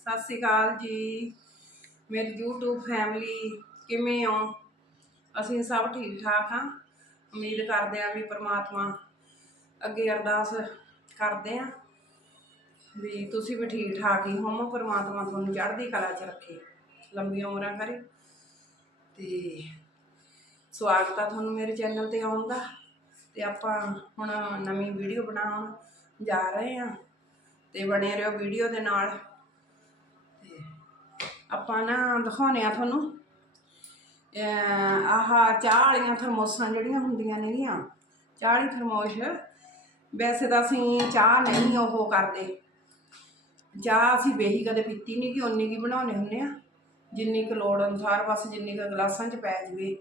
ਸਤਿ ਸ਼੍ਰੀ ਅਕਾਲ ਜੀ। ਮੇਰੀ YouTube ਫੈਮਿਲੀ ਕਿਵੇਂ ਹੋ? ਅਸੀਂ ਸਭ ਠੀਕ ਠਾਕ ਹਾਂ। ਉਮੀਦ ਕਰਦੇ ਹਾਂ ਵੀ ਪ੍ਰਮਾਤਮਾ ਅੱਗੇ ਅਰਦਾਸ ਕਰਦੇ ਹਾਂ ਵੀ ਤੁਸੀਂ ਵੀ ਠੀਕ ਠਾਕ ਹੀ ਹੋਵੋ, ਪ੍ਰਮਾਤਮਾ ਤੁਹਾਨੂੰ ਚੜ੍ਹਦੀ ਕਲਾ 'ਚ ਰੱਖੇ, ਲੰਬੀਆਂ ਉਮਰਾਂ ਕਰੇ। ਤੇ ਸਵਾਗਤ ਆ ਤੁਹਾਨੂੰ ਮੇਰੇ ਚੈਨਲ ਤੇ ਆਉਣ ਦਾ। ਤੇ ਆਪਾਂ ਹੁਣ ਨਵੀਂ ਵੀਡੀਓ ਬਣਾਉਣ ਜਾ ਰਹੇ ਹਾਂ। ਤੇ ਬਣੇ ਰਹੋ ਵੀਡੀਓ ਦੇ ਨਾਲ। ਆਪਾਂ ਨਾ ਦਿਖਾਉਣੇ ਆ ਤੁਹਾਨੂੰ। ਆਹ ਚਾਹ ਵਾਲੀਆਂ ਥਰਮੋਸਾਂ ਜਿਹੜੀਆਂ ਹੁੰਦੀਆਂ ਨੇਗੀਆਂ, ਚਾਹ ਵਾਲੀ ਥਰਮੋਸ, ਵੈਸੇ ਤਾਂ ਅਸੀਂ ਚਾਹ ਨਹੀਂ ਉਹ ਕਰਦੇ। ਚਾਹ ਅਸੀਂ ਵੇਹੀ ਕਦੇ ਪੀਤੀ ਨਹੀਂ ਕਿ ਉਨੀ ਕੀ ਬਣਾਉਣੇ ਹੁੰਨੇ ਆ। ਜਿੰਨੀ ਕੁ ਲੋੜ ਅਨੁਸਾਰ ਬਸ ਜਿੰਨੀ ਕੁ ਗਲਾਸਾਂ 'ਚ ਪੈ ਜਵੇ।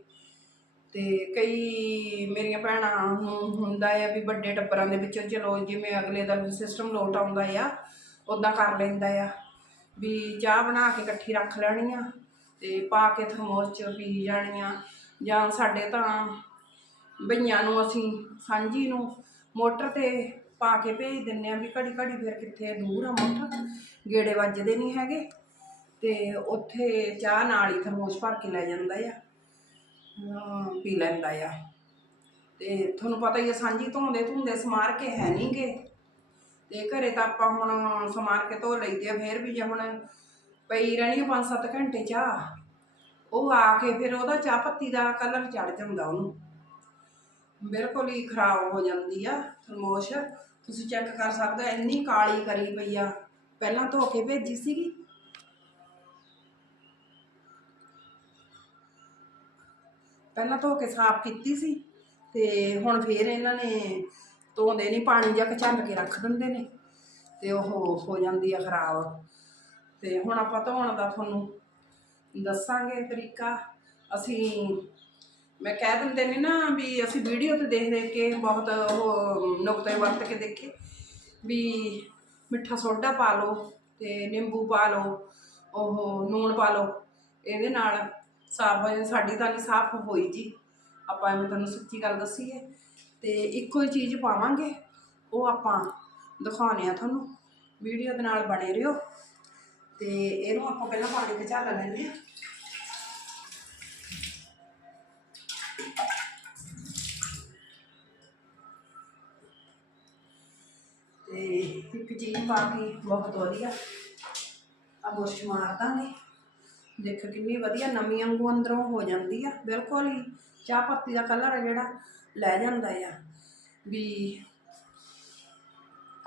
ਤੇ ਕਈ ਮੇਰੀਆਂ ਭੈਣਾਂ ਨੂੰ ਹੁੰਦਾ ਆ ਵੀ ਵੱਡੇ ਟੱਬਰਾਂ ਦੇ ਵਿੱਚੋਂ ਚਲੋ ਜਿਵੇਂ ਅਗਲੇ ਦਾ ਸਿਸਟਮ ਲੋਟ ਆਉਂਦਾ ਆ ਉਦਾਂ ਕਰ ਲੈਂਦਾ ਆ। ਵੀ ਚਾਹ ਬਣਾ ਕੇ ਇਕੱਠੀ ਰੱਖ ਲੈਣੀ ਆ ਤੇ ਪਾ ਕੇ ਥਰਮੋਸ 'ਚ ਪੀ ਜਾਣੀਆਂ ਜਾਂ ਸਾਡੇ ਤਾਂ ਬਈਆਂ ਨੂੰ ਅਸੀਂ ਸਾਂਝੀ ਨੂੰ ਮੋਟਰ ਤੇ ਪਾ ਕੇ ਭੇਜ ਦਿੰਨੇ ਆ ਵੀ ਘੜੀ ਘੜੀ ਫਿਰ ਕਿੱਥੇ ਦੂਰ ਆ ਮੋਟਰ, ਗੇੜੇ ਵੱਜਦੇ ਨਹੀਂ ਹੈਗੇ ਤੇ ਉੱਥੇ ਚਾਹ ਨਾਲ ਹੀ ਥਰਮੋਸ ਭਰ ਕੇ ਲੈ ਜਾਂਦਾ ਆ ਪੀ ਲੈਂਦਾ ਆ। ਤੇ ਤੁਹਾਨੂੰ ਪਤਾ ਹੀ ਆ ਸਾਂਝੀ ਧੋਂਦੇ ਧੁੰਦੇ ਸਮਾਰ ਕੇ ਹੈ ਨਹੀਂਗੇ ਤੇ ਘਰੇ ਤਾਂ ਆਪਾਂ ਹੁਣ ਸਮਾਰ ਕੇ ਧੋ ਲਈਦੇ ਆ, ਫੇਰ ਵੀ ਜੇ ਹੁਣ ਪਈ ਰਹਿਣੀ 5-7 ਘੰਟੇ ਚਾਹ, ਉਹ ਆ ਕੇ ਫਿਰ ਉਹਦਾ ਚਾਹ ਪੱਤੀ ਦਾ ਕਲਰ ਚੜ ਜਾਂਦਾ ਉਹਨੂੰ। ਬਿਲਕੁਲ ਹੀ ਖਰਾਬ ਹੋ ਜਾਂਦੀ ਆ ਥਰਮੋਸ਼। ਤੁਸੀਂ ਚੈੱਕ ਕਰ ਸਕਦੇ ਹੋ, ਇੰਨੀ ਕਾਲੀ ਕਰੀ ਪਈ ਆ। ਪਹਿਲਾਂ ਧੋ ਕੇ ਭੇਜੀ ਸੀਗੀ। ਪਹਿਲਾਂ ਧੋ ਕੇ ਸਾਫ਼ ਕੀਤੀ ਸੀ ਤੇ ਹੁਣ ਫੇਰ ਇਹਨਾਂ ਨੇ ਧੋਂਦੇ ਨਹੀਂ ਪਾਣੀ ਜਾਂ ਝੱਲ ਕੇ ਰੱਖ ਦਿੰਦੇ ਨੇ, ਤੇ ਉਹ ਹੋ ਜਾਂਦੀ ਆ ਖਰਾਬ। ਤੇ ਹੁਣ ਆਪਾਂ ਧੋਣ ਦਾ ਤੁਹਾਨੂੰ ਦੱਸਾਂਗੇ ਤਰੀਕਾ। ਅਸੀਂ, ਮੈਂ ਕਹਿ ਦਿੰਦੇ ਨੇ ਨਾ ਵੀ ਅਸੀਂ ਵੀਡੀਓ ਤੇ ਦੇਖ ਦੇਖ ਕੇ ਬਹੁਤ ਉਹ ਨੁਕਤੇ ਵਰਤ ਕੇ ਦੇਖੇ ਵੀ ਮਿੱਠਾ ਸੋਡਾ ਪਾ ਲਓ ਤੇ ਨਿੰਬੂ ਪਾ ਲਓ, ਉਹ ਨੂਣ ਪਾ ਲਓ। ਇਹਦੇ ਨਾਲ ਸਾਫ਼ ਹੋ ਜਾਂਦੀ ਸਾਡੀ ਤਾਂ ਨਹੀਂ ਸਾਫ਼ ਹੋਈ ਜੀ। ਆਪਾਂ ਐਵੇਂ ਤੁਹਾਨੂੰ ਸੱਚੀ ਗੱਲ ਦੱਸੀਏ। ਤੇ ਇੱਕੋ ਹੀ ਚੀਜ਼ ਪਾਵਾਂਗੇ, ਉਹ ਆਪਾਂ ਦਿਖਾਉਣੇ ਆ ਤੁਹਾਨੂੰ। ਵੀਡੀਓ ਦੇ ਨਾਲ ਬਣੇ ਰਹੋ। ਤੇ ਇਹਨੂੰ ਆਪਾਂ ਪਹਿਲਾਂ ਪਾਣੀ ਵਿੱਚ ਝਾਲ ਲੈਂਦੇ ਆ ਤੇ ਇੱਕ ਚੀਜ਼ ਪਾ ਕੇ ਬਹੁਤ ਵਧੀਆ ਆ ਬੁਰਸ਼ ਮਾਰ ਦਾਂਗੇ। ਦੇਖ ਕਿੰਨੀ ਵਧੀਆ ਨਵੀਂ ਵਾਂਗੂ ਅੰਦਰੋਂ ਹੋ ਜਾਂਦੀ ਆ। ਬਿਲਕੁਲ ਹੀ ਚਾਹ ਪੱਤੀ ਦਾ ਕਲਰ ਆ ਜਿਹੜਾ। ਲੈ ਜਾਂਦਾ ਆ ਵੀ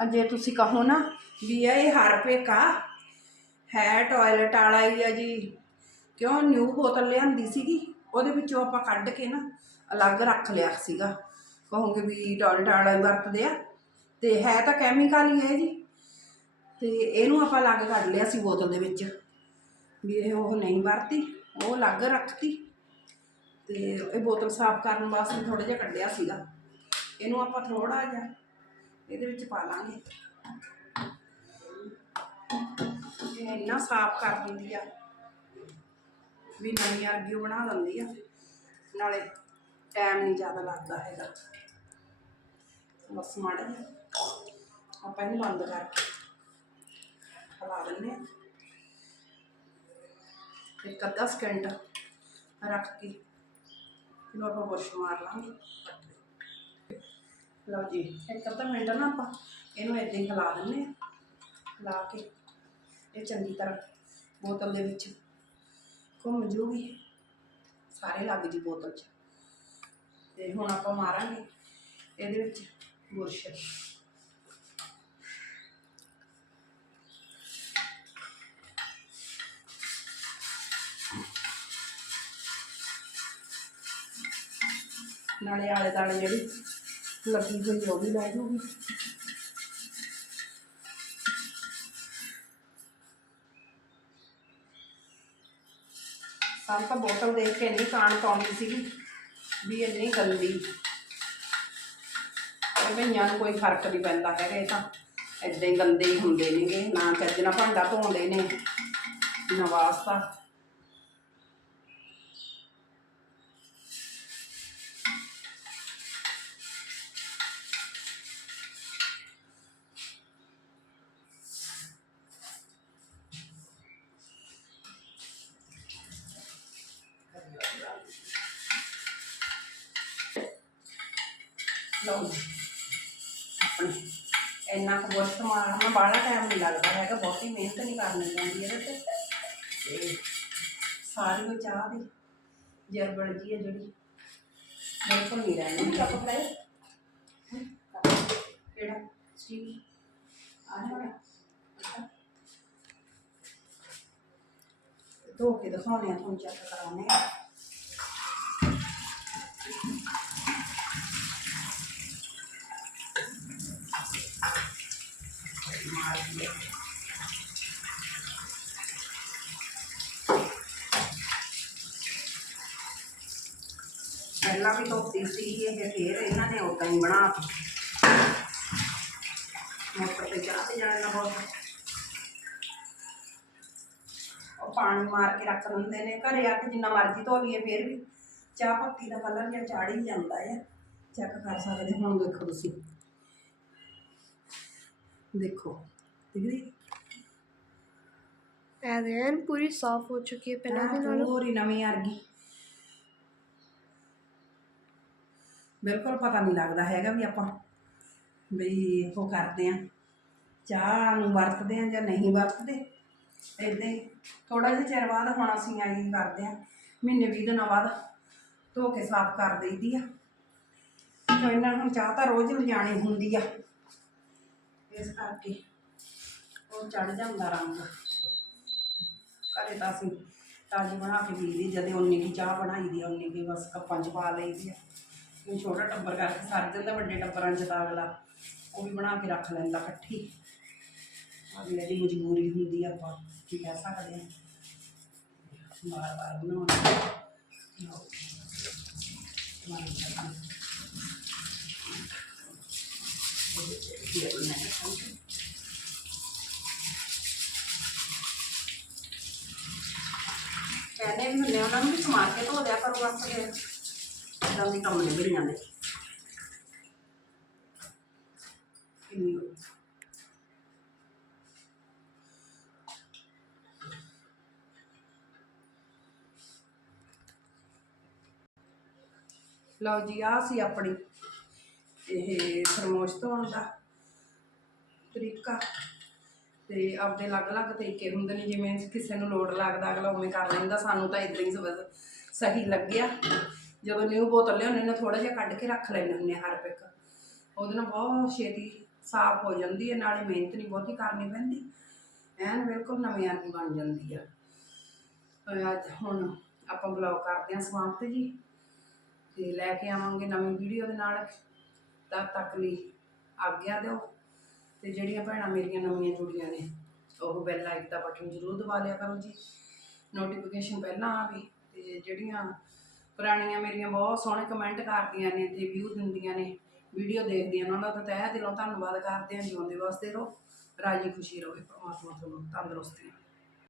ਅਜੇ ਤੁਸੀਂ ਕਹੋ ਨਾ ਵੀ ਇਹ ਹਰ ਹਰਪੇਕਾ ਹੈ ਟਾਇਲਟ ਵਾਲਾ ਹੀ ਆ ਜੀ। ਕਿਉਂ? ਨਿਊ ਬੋਤਲ ਲਿਆਂਦੀ ਸੀਗੀ। ਉਹਦੇ ਵਿੱਚੋਂ ਆਪਾਂ ਕੱਢ ਕੇ ਨਾ ਅਲੱਗ ਰੱਖ ਲਿਆ ਸੀਗਾ। ਕਹੋਗੇ ਵੀ ਟਾਇਲਟ ਵਾਲਾ ਹੀ ਵਰਤਦੇ ਆ। ਤੇ ਹੈ ਤਾਂ ਕੈਮੀਕਲ ਹੀ ਹੈ ਜੀ। ਤੇ ਇਹਨੂੰ ਆਪਾਂ ਅਲੱਗ ਕੱਢ ਲਿਆ ਸੀ ਬੋਤਲ ਦੇ ਵਿੱਚ। ਵੀ ਇਹ ਉਹ ਨਹੀਂ ਵਰਤੀ, ਉਹ ਅਲੱਗ ਰੱਖਤੀ। ਤੇ ਇਹ ਬੋਤਲ ਸਾਫ਼ ਕਰਨ ਵਾਸਤੇ ਥੋੜਾ ਜਿਹਾ ਕੱਢਿਆ ਸੀਗਾ। ਇਹਨੂੰ ਆਪਾਂ ਥੋੜਾ ਜਿਹਾ ਇਹਦੇ ਵਿੱਚ ਪਾ ਲਾਂਗੇ। ਇਹ ਇੰਨਾ ਸਾਫ਼ ਕਰ ਦਿੰਦੀ ਆ ਵੀ ਨਵੀਂ ਅਰਗੀ ਬਣਾ ਦਿੰਦੀ ਆ। ਨਾਲੇ ਟਾਈਮ ਨਹੀਂ ਜ਼ਿਆਦਾ ਲੱਗਦਾ ਹੈਗਾ। ਬਸ ਮਾੜਾ ਜਿਹਾ ਆਪਾਂ ਇਹਨੂੰ ਬੰਦ ਕਰਕੇ ਹਲਾ ਦਿੰਦੇ ਹਾਂ ਇੱਕ ਅੱਧਾ ਸਕਿੰਟ ਰੱਖ ਕੇ ਇਹਨੂੰ ਆਪਾਂ ਬੁਰਸ਼ ਮਾਰ ਲਾਂਗੇ। ਲਓ ਜੀ, ਇੱਕ ਅੱਧਾ ਮਿੰਟ ਨਾ ਆਪਾਂ ਇਹਨੂੰ ਏਦਾਂ ਹੀ ਹਿਲਾ ਦਿੰਦੇ ਹਾਂ। ਹਿਲਾ ਕੇ ਇਹ ਚੰਗੀ ਤਰ੍ਹਾਂ ਬੋਤਲ ਦੇ ਵਿੱਚ ਘੁੰਮ ਜੂਗੀ। ਸਾਰੇ ਲੱਗ ਜੀ ਬੋਤਲ 'ਚ। ਤੇ ਹੁਣ ਆਪਾਂ ਮਾਰਾਂਗੇ ਇਹਦੇ ਵਿੱਚ ਬੁਰਸ਼। ਨਾਲੇ ਆਲੇ ਦਾਲੇ ਜਿਹੜੀ ਲੱਗੀ ਹੋਈ ਉਹ ਵੀ ਲੈ ਜੂਗੀ। ਸਾਨੂੰ ਤਾਂ ਬੋਤਲ ਦੇਖ ਕੇ ਇੰਨੀ ਕਾਣ ਪਾਉਂਦੀ ਸੀਗੀ ਵੀ ਇੰਨੀ ਗੰਦੀ। ਇਹ ਭਈਆਂ ਨੂੰ ਕੋਈ ਫ਼ਰਕ ਨਹੀਂ ਪੈਂਦਾ ਹੈਗਾ, ਇਹ ਤਾਂ ਏਦਾਂ ਹੀ ਗੰਦੇ ਹੀ ਹੁੰਦੇ ਨੇਗੇ, ਨਾ ਚੱਜ ਨਾਲ ਭਾਂਡਾ ਧੋਂਦੇ ਨੇ, ਨਾ ਵਾਸਤਾ ਲਓ ਆਪਣੇ। ਇੰਨਾ ਕੁ ਬੁਰਸ਼ ਮਾਰਨਾ ਬਾਹਲਾ ਟਾਈਮ ਨਹੀਂ ਲੱਗਦਾ ਹੈਗਾ, ਬਹੁਤੀ ਮਿਹਨਤ ਨਹੀਂ ਕਰਨੀ ਪੈਂਦੀ ਇਹਦੇ ਤੇ। ਤੇ ਸਾਰੀ ਉਹ ਚਾਹ ਦੀ ਜਰਬੜ ਜੀ ਹੈ ਜਿਹੜੀ, ਬਿਲਕੁਲ ਨਹੀਂ ਰਹਿਣੀ ਕੱਪ ਫੜਾਏ ਕਿਹੜਾ? ਸਟੀਲ। ਆ ਰਿਹਾ ਧੋ ਕੇ ਦਿਖਾਉਣੇ ਆ ਤੁਹਾਨੂੰ ਚੈੱਕ ਕਰਾਉਣੇ ਆ ਮਾਰ ਦਿਏ ਪਹਿਲਾਂ ਵੀ ਧੋਤੀ ਸੀ ਇਹ, ਫੇਰ ਇਹਨਾਂ ਨੇ ਉਦਾਂ ਹੀ ਬਣਾ ਦਿੱਤੀ। ਮੋਟਰ ਤੇ ਚਾਹ ਤੇ ਜਾਣਾ ਬਹੁਤ ਉਹ ਪਾਣੀ ਮਾਰ ਕੇ ਰੱਖ ਦਿੰਦੇ ਨੇ, ਘਰੇ ਆ ਕੇ ਜਿੰਨਾ ਮਰਜ਼ੀ ਧੋ ਲਈਏ, ਫੇਰ ਵੀ ਚਾਹ ਪੱਤੀ ਦਾ ਕਲਰ ਜਿਹਾ ਚਾੜ ਹੀ ਜਾਂਦਾ ਹੈ ਚੈੱਕ ਕਰ ਸਕਦੇ ਹੁਣ ਦੇਖੋ ਤੁਸੀਂ। ਦੇਖੋ। ਐਨ ਪੂਰੀ ਸਾਫ਼ ਹੋ ਚੁੱਕੀ ਹੈ ਪਹਿਲਾਂ ਦੇ ਨਾਲੋਂ। ਪੂਰੀ ਨਵੀਂ ਅਰਗੀ ਬਿਲਕੁਲ ਪਤਾ ਨਹੀਂ ਲੱਗਦਾ ਹੈਗਾ ਵੀ ਆਪਾਂ ਵੀ ਉਹ ਕਰਦੇ ਆ ਚਾਹ ਨੂੰ ਵਰਤਦੇ ਆ ਜਾਂ ਨਹੀਂ ਵਰਤਦੇ। ਇਦਾਂ ਹੀ ਥੋੜਾ ਜਿਹਾ ਚਿਰ ਬਾਅਦ ਹੁਣ ਅਸੀਂ ਆਈ ਕਰਦੇ ਆ ਮਹੀਨੇ ਵੀਹ ਦਿਨਾਂ ਬਾਅਦ ਧੋ ਕੇ ਸਾਫ਼ ਕਰ ਦਈਦੀ ਆ। ਇਹਨਾਂ ਨੂੰ ਹੁਣ ਚਾਹ ਤਾਂ ਰੋਜ਼ ਲਿਜਾਣੀ ਹੁੰਦੀ ਆ। ਇਸ ਕਰਕੇ ਉਹ ਚੜ ਜਾਂਦਾ ਰੰਗ। ਘਰੇ ਤਾਂ ਅਸੀਂ ਤਾਜ਼ੀ ਬਣਾ ਕੇ ਪੀ ਲਈ, ਜਦੇ ਉਨੀ ਕੀ ਚਾਹ ਬਣਾਈ ਦੀ ਉਨੀ ਕੀ ਬਸ ਕੱਪਾਂ 'ਚ ਪਾ ਲਈ ਦੀ ਆ। ਹੁਣ ਛੋਟਾ ਟੱਬਰ ਕਰਕੇ ਸਰ ਜਾਂਦਾ ਵੱਡੇ ਟੱਬਰਾਂ 'ਚ ਤਾਂ ਅਗਲਾ ਉਹ ਵੀ ਬਣਾ ਕੇ ਰੱਖ ਲੈਂਦਾ ਇਕੱਠੀ। ਅਗਲੇ ਦੀ ਮਜਬੂਰੀ ਹੁੰਦੀ ਆ, ਆਪਾਂ ਕੀ ਕਹਿ ਸਕਦੇ ਹਾਂ ਬਾਰ ਬਾਰ ਬਣਾਉਣਾ। ਵਾਹ ਜੀ। ਇਹਦੇ 'ਚ ਘਿਓ ਹੁੰਦੇ ਆ, ਉਹਨਾਂ ਨੂੰ ਵੀ ਸਮਾਰ ਕੇ ਧੋ ਦਿਆ ਕਰੋ ਬਸ। ਫਿਰ ਇਦਾਂ ਦੇ ਕੰਮ ਨਿਬੜ ਜਾਂਦੇ। ਕਿੰਨੀ ਹੋਈ? ਲਓ ਜੀ ਆ ਸੀ ਆਪਣੀ। ਇਹ ਫਰਮੋਸ਼ ਧੋਣ ਦਾ ਤਰੀਕਾ। ਤੇ ਆਪਦੇ ਅਲੱਗ-ਅਲੱਗ ਤਰੀਕੇ ਹੁੰਦੇ ਨੇ, ਜਿਵੇਂ ਕਿਸੇ ਨੂੰ ਲੋੜ ਲੱਗਦਾ, ਅਗਲਾ ਉਵੇਂ ਕਰ ਲੈਂਦਾ। ਸਾਨੂੰ ਤਾਂ ਇਦਾਂ ਹੀ ਸਬ- ਸਹੀ ਲੱਗਿਆ। ਜਦੋਂ ਨਿਊ ਬੋਤਲ ਲਿਆਉਂਦੇ ਨੇ ਥੋੜਾ ਜਿਹਾ ਕੱਢ ਕੇ ਰੱਖ ਲੈਂਦੇ ਹੁੰਦੇ ਹਾਂ ਹਰ ਪਿਕ ਉਹਦੇ ਨਾਲ ਬਹੁਤ ਛੇਤੀ ਸਾਫ਼ ਹੋ ਜਾਂਦੀ ਹੈ ਨਾਲੇ ਮਿਹਨਤ ਨਹੀਂ ਬਹੁਤੀ ਕਰਨੀ ਪੈਂਦੀ। ਐਨ ਬਿਲਕੁਲ ਨਵੀਂ ਆਦਮੀ ਬਣ ਜਾਂਦੀ ਆ। ਤੇ ਅੱਜ ਹੁਣ ਆਪਾਂ ਬਲੌਗ ਕਰਦੇ ਹਾਂ ਸਮਾਪਤ ਜੀ। ਤੇ ਲੈ ਕੇ ਆਵਾਂਗੇ ਨਵੀਂ ਵੀਡੀਓ ਦੇ ਨਾਲ। ਤਦ ਤੱਕ ਲਈ ਆਗਿਆ ਦਿਓ। ਤੇ ਜਿਹੜੀਆਂ ਭੈਣਾਂ ਮੇਰੀਆਂ ਨਵੀਆਂ ਜੁੜੀਆਂ ਨੇ, ਉਹ ਬੈਲ ਲਾਈਕ ਦਾ ਬਟਨ ਜ਼ਰੂਰ ਦਬਾ ਲਿਆ ਕਰੋ ਜੀ। ਨੋਟੀਫਿਕੇਸ਼ਨ ਪਹਿਲਾਂ ਆਵੇ ਤੇ ਜਿਹੜੀਆਂ ਪੁਰਾਣੀਆਂ ਮੇਰੀਆਂ ਬਹੁਤ ਸੋਹਣੇ ਕਮੈਂਟ ਕਰਦੀਆਂ ਨੇ ਤੇ ਵਿਊ ਦਿੰਦੀਆਂ ਨੇ ਵੀਡੀਓ ਦੇਖਦੀਆਂ ਨੇ, ਉਹਨਾਂ ਦਾ ਤਹਿ ਦਿਲੋਂ ਧੰਨਵਾਦ ਕਰਦੇ ਹਾਂ, ਜਿਉਂਦੇ ਵਾਸਤੇ ਰਹੋ, ਰਾਜੀ ਖੁਸ਼ੀ ਰਹੋ ਪਰਮਾਤਮਾ ਤੁਹਾਨੂੰ ਤੰਦਰੁਸਤੀ